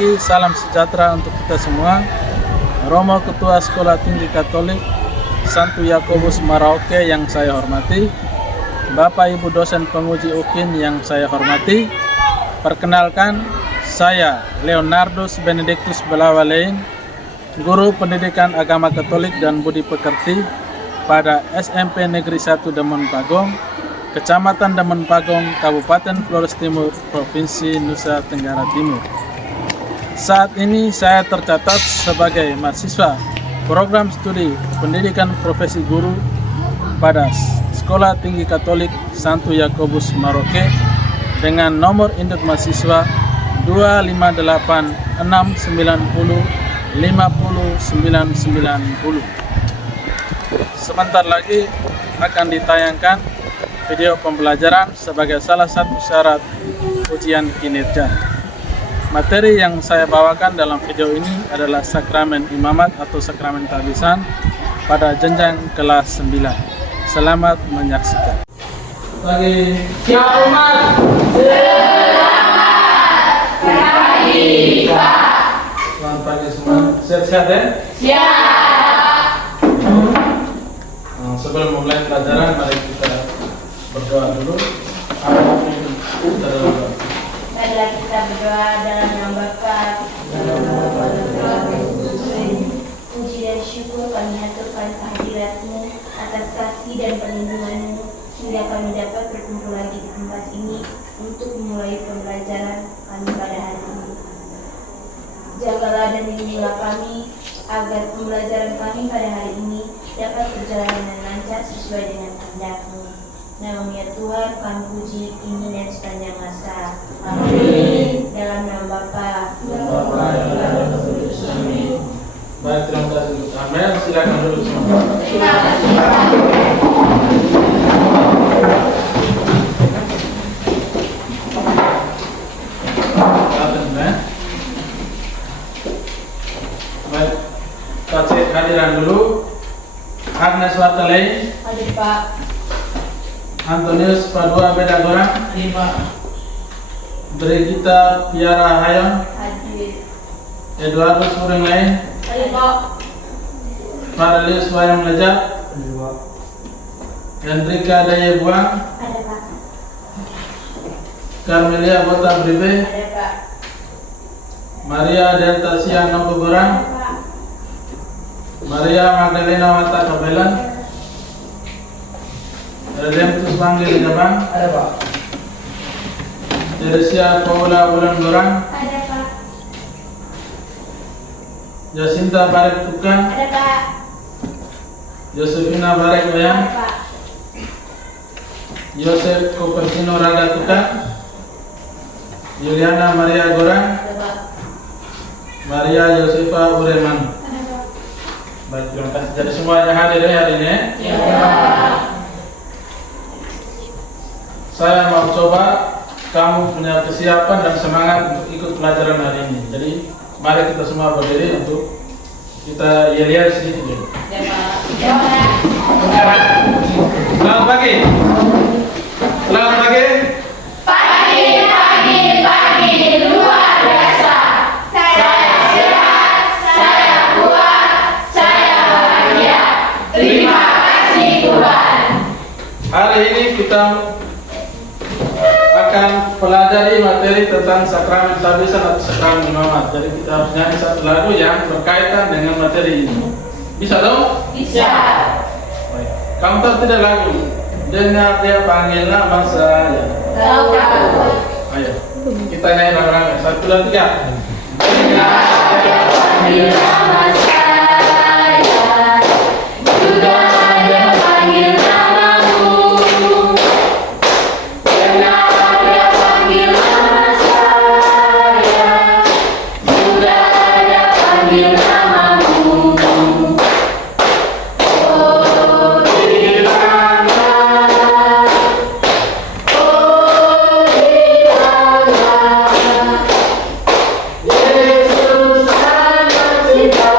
pagi, salam sejahtera untuk kita semua. Romo Ketua Sekolah Tinggi Katolik Santo Yakobus Merauke yang saya hormati, Bapak Ibu dosen penguji UKIN yang saya hormati, perkenalkan saya Leonardus Benedictus Belawalein, Guru Pendidikan Agama Katolik dan Budi Pekerti pada SMP Negeri 1 Demon Pagong, Kecamatan Demon Pagong, Kabupaten Flores Timur, Provinsi Nusa Tenggara Timur. Saat ini saya tercatat sebagai mahasiswa program studi pendidikan profesi guru pada Sekolah Tinggi Katolik Santo Yakobus Merauke dengan nomor induk mahasiswa 25869050990. Sebentar lagi akan ditayangkan video pembelajaran sebagai salah satu syarat ujian kinerja. Materi yang saya bawakan dalam video ini adalah sakramen imamat atau sakramen tabisan pada jenjang kelas 9. Selamat menyaksikan. Pagi. Siap umat. Selamat pagi, Pak. Selamat pagi semua. Sehat-sehat ya? Siap. Sebelum memulai pelajaran, mari kita berdoa dulu. Marilah kita berdoa dalam nama Bapa, puji dan syukur kami haturkan kehadirat-Mu atas kasih dan perlindungan-Mu hingga kami dapat berkumpul lagi di tempat ini untuk memulai pembelajaran kami pada hari ini. Jagalah dan lindungilah kami agar pembelajaran kami pada hari ini dapat berjalan dengan lancar sesuai dengan kehendak-Mu. Nama ya Tuhan kami puji kini dan sepanjang masa. Amin. Dalam nama Bapa, Amin. Baik, terima kasih. Amin. Silakan duduk semua. Terima kasih. Baik, kita cek hadiran dulu. Agnes Watalein, Hadir Pak. Antonius Padua Bedagorang, Brigita Piara Hayon, Hadir. Eduardus Ureng Lain, Hadir Pak. Farlius Wayang Lejak, Hendrika Daya Buang, Ada Pak. Carmelia Bota Bribe, Ada Pak. Maria Delta Siang Nogogorang, Ada Pak. Maria Magdalena Wata Kabelan, Redemptus Manggil Jabang, Ada Pak. Teresia Paula Bulan Gorang, Ada Pak. Jacinta Barek Tukan, Ada Pak. Josefina Barek Ada Wayang, Pak. Yosef Kopertino Raga Tukan, Juliana Maria Gorang, Ada Pak. Maria Josefa Ureman. Ada Pak. Baik, terima kasih. Jadi semuanya hadir ya hari ini. Ya. Saya mau coba kamu punya kesiapan dan semangat untuk ikut pelajaran hari ini. Jadi mari kita semua berdiri untuk kita yel-yel sedikit dulu. Ya Pak. Ya Pak. Selamat pagi. Selamat pagi. Pagi luar biasa. Saya sehat, saya kuat, saya bahagia. Terima kasih Tuhan. Hari ini kita akan pelajari materi tentang sakramen tabisan atau sakramen imamat. Jadi kita harus nyanyi satu lagu yang berkaitan dengan materi ini. Bisa dong? Bisa. Baik. Kamu tahu tidak lagu? Dengar dia panggil nama saya. Tahu. Ayo, kita nyanyi rame-rame. 1, 2, 3. Dengar dia panggil nama saya. Sudah dia panggil namamu. Dengar dia panggil nama saya. Sudah dia panggil namamu. Oh di mana, oh di mana, Yesus sangat cinta.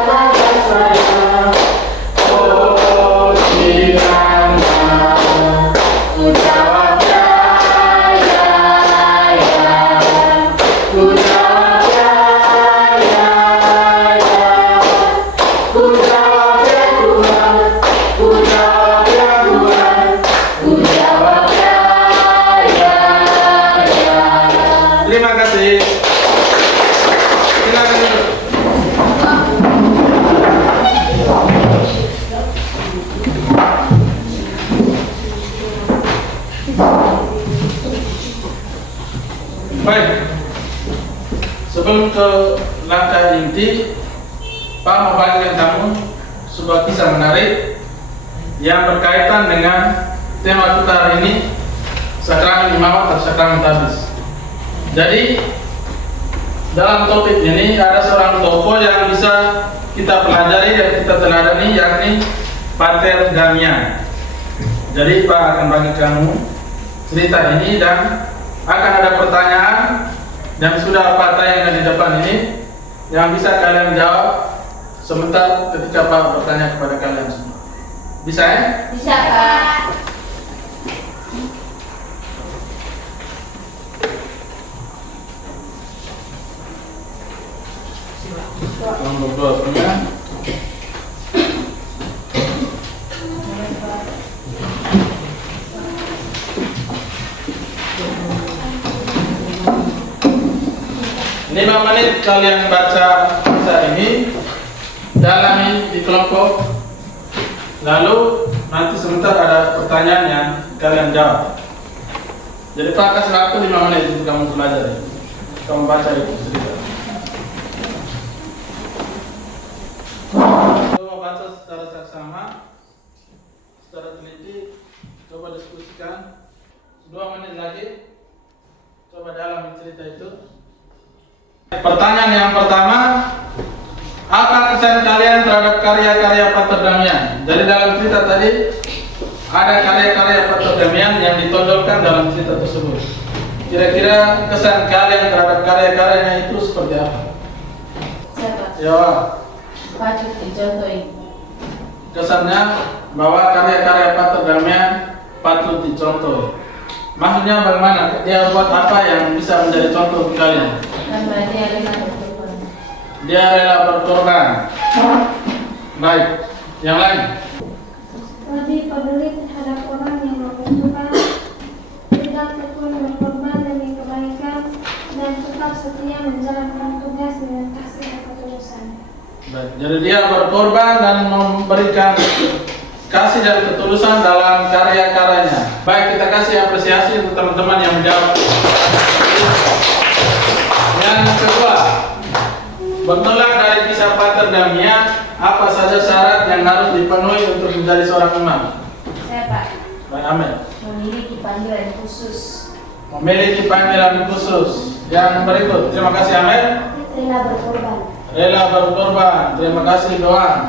Baik, sebelum ke langkah inti, Pak mau bagikan kamu sebuah kisah menarik yang berkaitan dengan tema kita hari ini, sakramen imamat atau sakramen tabis. Jadi dalam topik ini ada seorang tokoh yang bisa kita pelajari dan kita teladani, yakni Pater Damian. Jadi Pak akan bagi kamu cerita ini dan akan ada pertanyaan yang sudah Pak tayangkan di depan ini yang bisa kalian jawab sebentar ketika Pak bertanya kepada kalian semua. Bisa ya? Bisa, Pak. Tolong berdoa punya. Lima menit kalian baca kisah ini, dalami di kelompok, lalu nanti sebentar ada pertanyaan yang kalian jawab. Jadi Pak kasih waktu 5 menit untuk kamu pelajari, kamu baca itu cerita. Coba baca secara saksama, secara teliti, coba diskusikan. 2 menit lagi, coba dalami cerita itu. Pertanyaan yang pertama, apa kesan kalian terhadap karya-karya Pater Damian? Jadi dalam cerita tadi ada karya-karya Pater Damian yang ditonjolkan dalam cerita tersebut. Kira-kira kesan kalian terhadap karya-karyanya itu seperti apa? Siapa? Ya, Patut dicontohi. kesannya bahwa karya-karya Pater Damian patut dicontoh. Maksudnya bagaimana? Dia buat apa yang bisa menjadi contoh untuk kalian? Karena dia rela berkorban. Dia rela berkorban. Baik, yang lain? Lebih peduli terhadap orang yang membutuhkan, tidak tekun berkorban demi kebaikan, dan tetap setia menjalankan tugas dengan kasih dan ketulusan. Baik, jadi dia berkorban dan memberikan kasih dan ketulusan dalam karya-karyanya. Baik, kita kasih apresiasi untuk teman-teman yang menjawab. Yang kedua, bertolak dari kisah Pater Damian, apa saja syarat yang harus dipenuhi untuk menjadi seorang imam? Saya, Pak, Baik, Amin. memiliki panggilan khusus. Memiliki panggilan khusus. Yang berikut, terima kasih Amin. Rela berkorban. Rela berkorban, terima kasih Doan.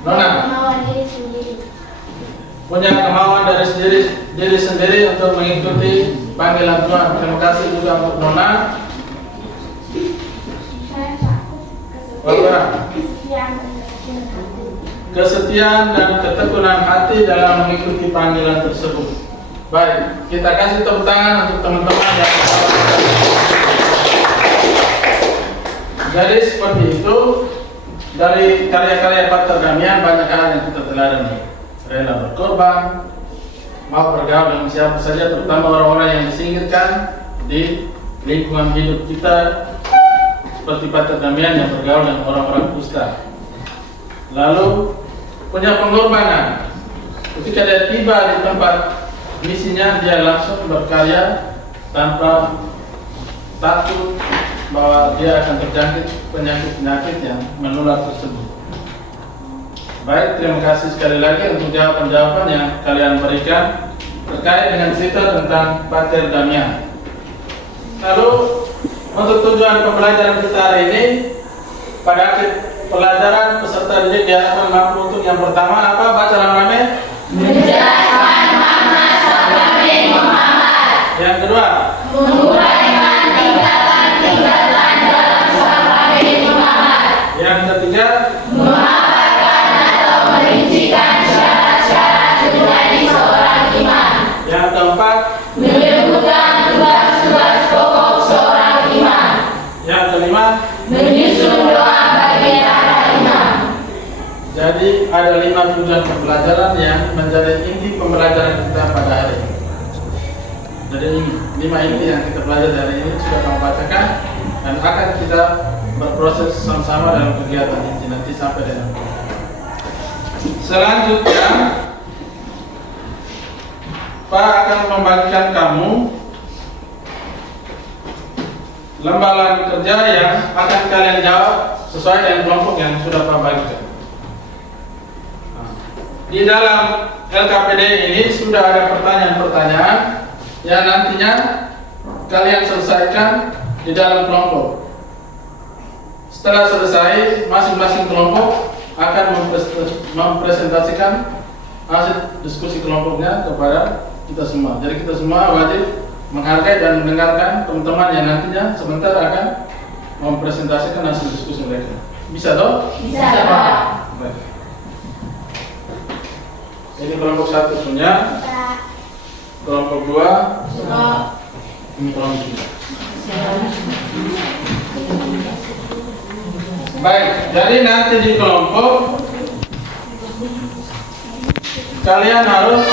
Nona, Kemauan diri sendiri. punya kemauan dari diri sendiri untuk mengikuti panggilan Tuhan. Terima kasih juga untuk Nona. Saya Pak. Bagaimana? Kesetiaan dan ketekunan hati. Kesetiaan dan ketekunan hati dalam mengikuti panggilan tersebut. Baik, kita kasih tepuk tangan untuk teman-teman yang jadi seperti itu. Dari karya-karya Pater Damian banyak hal yang kita teladani. Rela berkorban, mau bergaul dengan siapa saja, terutama orang-orang yang disingkirkan di lingkungan hidup kita, seperti Pater Damian yang bergaul dengan orang-orang kusta. Lalu punya pengorbanan. Ketika dia tiba di tempat misinya, dia langsung berkarya tanpa takut bahwa dia akan terjangkit penyakit-penyakit yang menular tersebut. Baik, terima kasih sekali lagi untuk jawaban-jawaban yang kalian berikan terkait dengan cerita tentang Pater Damian. Lalu untuk tujuan pembelajaran kita hari ini, pada akhir pelajaran peserta didik diharapkan mampu untuk yang pertama apa? Baca rame-rame. Menjelaskan makna sakramen Muhammad. Yang kedua, Menguraikan tingkatan-tingkatan dalam sakramen Muhammad. yang ketiga, Memaparkan atau merincikan syarat-syarat menjadi seorang imam. yang keempat, Menyebutkan tugas-tugas pokok seorang imam. yang kelima. Menyusun doa bagi para imam. Jadi ada 5 tujuan pembelajaran yang menjadi inti pembelajaran kita pada hari ini. Jadi ini 5 inti yang kita pelajari hari ini sudah kamu bacakan dan akan kita berproses sama-sama dalam kegiatan ini nanti sampai dengan. Selanjutnya, Pak akan membagikan kamu lembaran kerja yang akan kalian jawab sesuai dengan kelompok yang sudah Pak bagikan. Di dalam LKPD ini sudah ada pertanyaan-pertanyaan yang nantinya kalian selesaikan di dalam kelompok. Setelah selesai, masing-masing kelompok akan mempresentasikan hasil diskusi kelompoknya kepada kita semua. Jadi kita semua wajib menghargai dan mendengarkan teman-teman yang nantinya sebentar akan mempresentasikan hasil diskusi mereka. Bisa toh? Bisa, Pak. Baik. Ini kelompok 1 punya, kelompok 2, ini kelompok 3. Baik, jadi nanti di kelompok kalian harus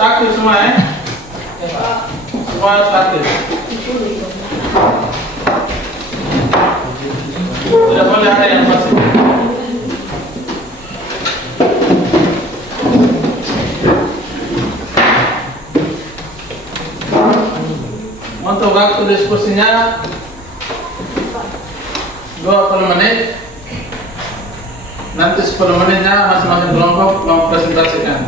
aktif semua ya. Semua harus aktif. Tidak boleh ada yang pasif. Untuk waktu diskusinya 20 menit. Nanti 10 menitnya masing-masing kelompok mempresentasikan.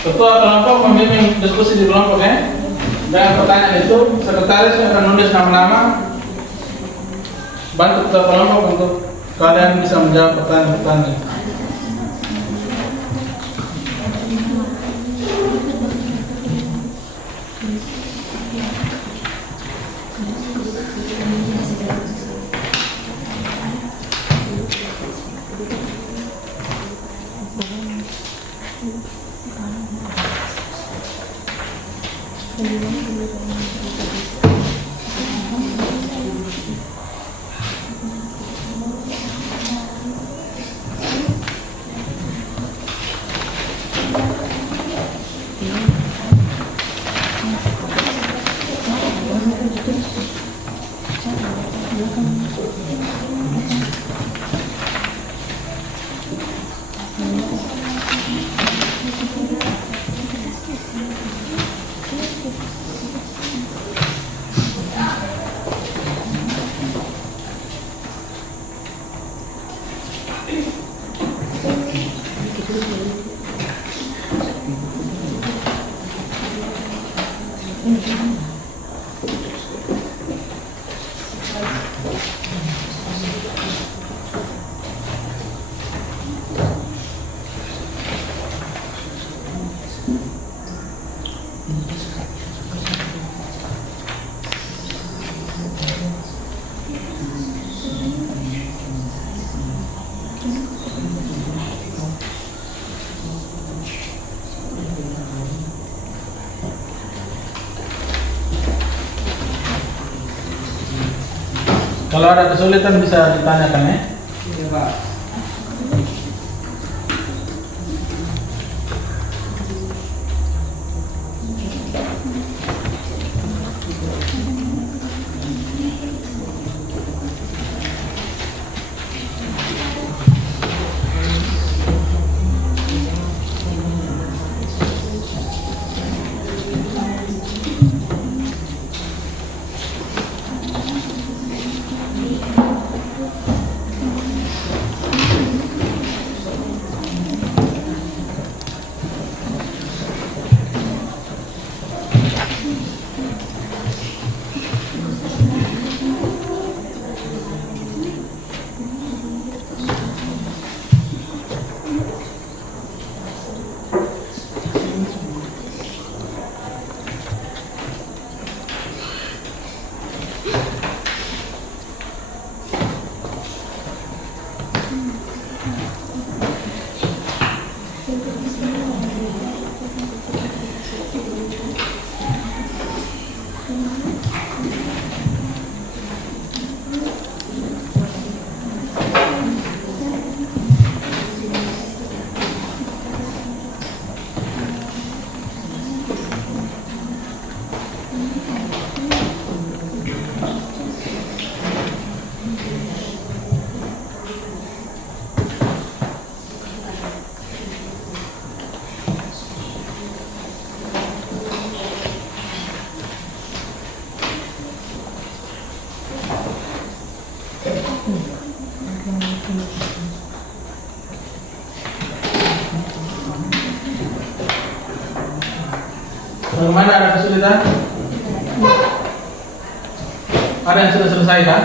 Ketua kelompok membimbing diskusi di kelompok ya. Dengan pertanyaan itu, sekretaris akan menulis nama-nama. Bantu ketua kelompok untuk kalian bisa menjawab pertanyaan-pertanyaan. Kalau ada kesulitan bisa ditanyakan ya. Iya, Pak. Bagaimana, ada kesulitan? Ada yang sudah selesai kan?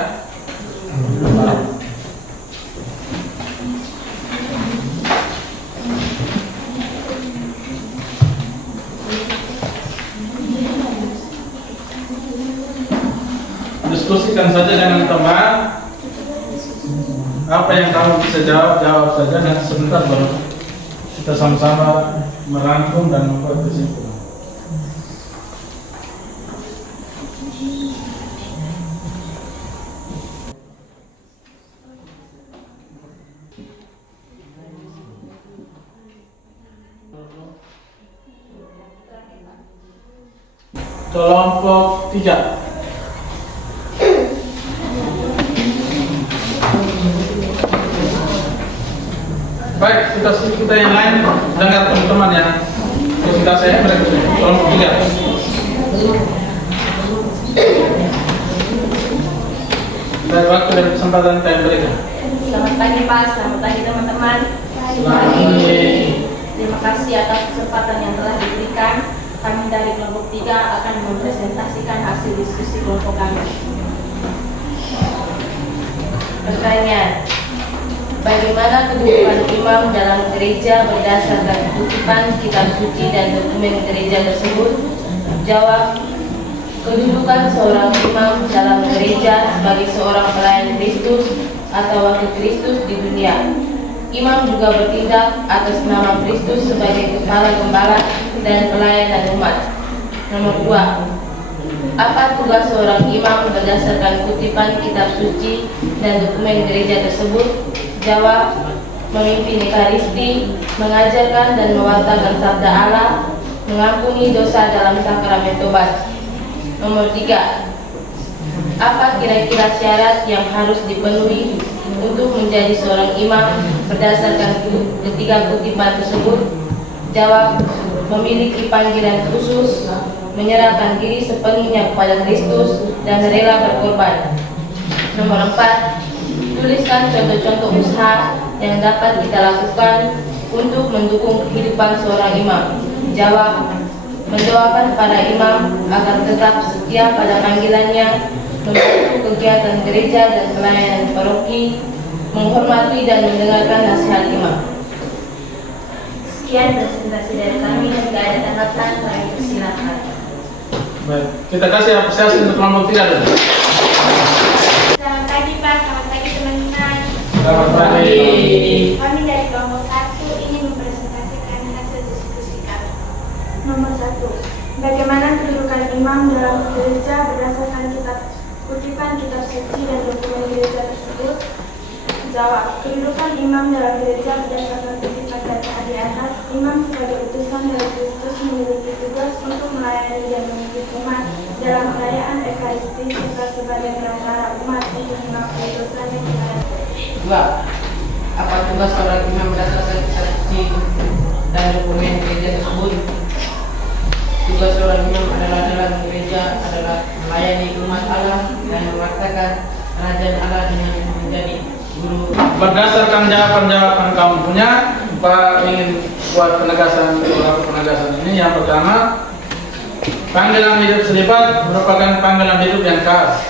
Diskusikan saja dengan teman. Apa yang kamu bisa jawab, jawab saja, dan sebentar baru kita sama-sama merangkum dan membuat kesimpulan. Kelompok 3. Baik, kita yang lain dengar teman-teman yang kita saya kelompok 3. Dari waktu dan kesempatan time mereka. Selamat pagi Pak, selamat pagi teman-teman. Selamat pagi. Terima kasih atas kesempatan yang telah diberikan. Kami dari kelompok 3 akan mempresentasikan hasil diskusi kelompok kami. Pertanyaan: bagaimana kedudukan imam dalam gereja berdasarkan kutipan kitab suci dan dokumen gereja tersebut? Jawab: kedudukan seorang imam dalam gereja sebagai seorang pelayan Kristus atau wakil Kristus di dunia. Imam juga bertindak atas nama Kristus sebagai kepala gembala dan pelayanan umat. Nomor 2. Apa tugas seorang imam berdasarkan kutipan kitab suci dan dokumen gereja tersebut? Jawab: memimpin ekaristi, mengajarkan dan mewartakan sabda Allah, mengampuni dosa dalam sakramen tobat. Nomor 3. Apa kira-kira syarat yang harus dipenuhi untuk menjadi seorang imam berdasarkan ketiga kutipan tersebut? Jawab: memiliki panggilan khusus, menyerahkan diri sepenuhnya kepada Kristus, dan rela berkorban. Nomor 4. Tuliskan contoh-contoh usaha yang dapat kita lakukan untuk mendukung kehidupan seorang imam. Jawab: mendoakan para imam agar tetap setia pada panggilannya, membantu kegiatan gereja dan pelayanan paroki, menghormati dan mendengarkan nasihat imam. Sekian presentasi dari kami, dan tidak ada tanggapan, kami persilakan. Baik, kita kasih apresiasi untuk kelompok 3 dulu. Selamat pagi Pak, selamat pagi teman-teman. Selamat pagi. Kami dari kelompok 1 ingin mempresentasikan hasil diskusi kami. Nomor 1. Bagaimana kedudukan imam dalam gereja berdasarkan kutipan kitab suci dan dokumen gereja tersebut? Jawab: kedudukan imam dalam gereja berdasarkan kutipan data di atas. Imam sebagai utusan dari Kristus memiliki tugas untuk melayani dan memimpin umat dalam perayaan ekaristi serta sebagai perantara umat untuk mengakui dosanya kepada. 2. Apa tugas seorang imam berdasarkan kitab suci dan dokumen gereja tersebut? Tugas seorang imam adalah dalam gereja adalah melayani umat Allah dan mewartakan kerajaan Allah dengan menjadi guru. Berdasarkan jawaban-jawaban kamu punya, Pak ingin buat penegasan ini. Yang pertama, panggilan hidup selibat merupakan panggilan hidup yang khas.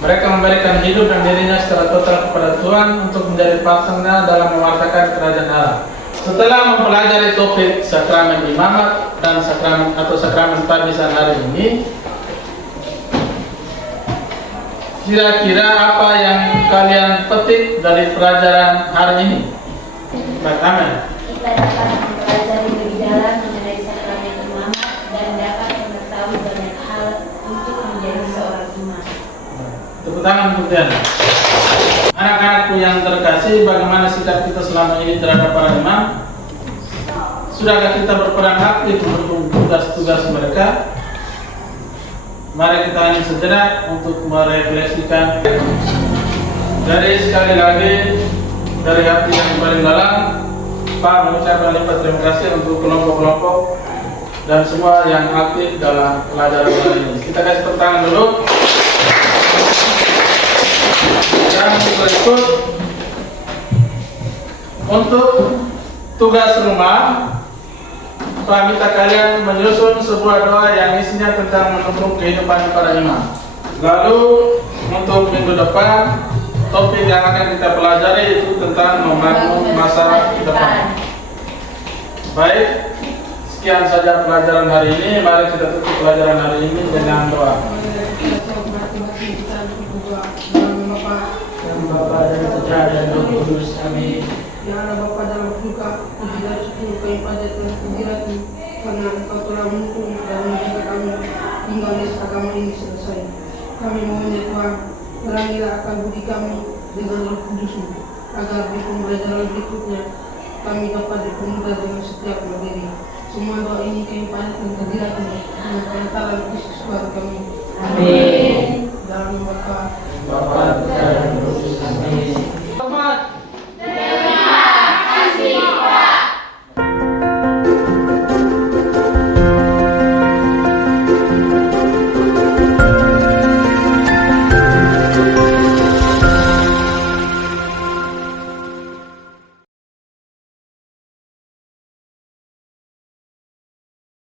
Mereka memberikan hidup dan dirinya secara total kepada Tuhan untuk menjadi partnernya dalam mewartakan kerajaan Allah. Setelah mempelajari topik sakramen imamat dan sakramen tabisan hari ini, kira-kira apa yang kalian petik dari pelajaran hari ini? Baik, Amin. Kita dapat mempelajari lebih dalam mengenai sakramen imamat Tepuk tangan untuk dia. Anak-anakku yang terkasih, bagaimana sikap kita selama ini terhadap para imam? Sudahkah kita berperan aktif mendukung tugas-tugas mereka? Mari kita hanya sejenak untuk merefleksikan. Jadi sekali lagi dari hati yang paling dalam, Pak mengucapkan lipat terima kasih untuk kelompok-kelompok dan semua yang aktif dalam pelajaran kali ini. Kita kasih tepuk tangan dulu. Dan berikut untuk tugas rumah, Pak minta kalian menyusun sebuah doa yang isinya tentang mendukung kehidupan para imam. Lalu untuk minggu depan, topik yang akan kita pelajari itu tentang membangun masa depan. Baik, sekian saja pelajaran hari ini. Mari kita tutup pelajaran hari ini dengan doa. Yang Bapa dan Putra dan Roh Kudus. Amin. Yang ada Bapa dalam surga, puji dan syukur kami pada Tuhan kehadiratmu, karena Engkau telah mendukung dan menjaga kami hingga les agama ini selesai. Kami mohon ya Tuhan, terangilah akal budi kami dengan Roh Kudus-Mu, agar di pembelajaran berikutnya kami dapat dipermudah dengan setiap materi. Semua doa ini kami panjatkan kehadiratmu dengan perantaraan Kristus Tuhan kami. Amin. Dalam nama Bapa, Bapa, Putra, dan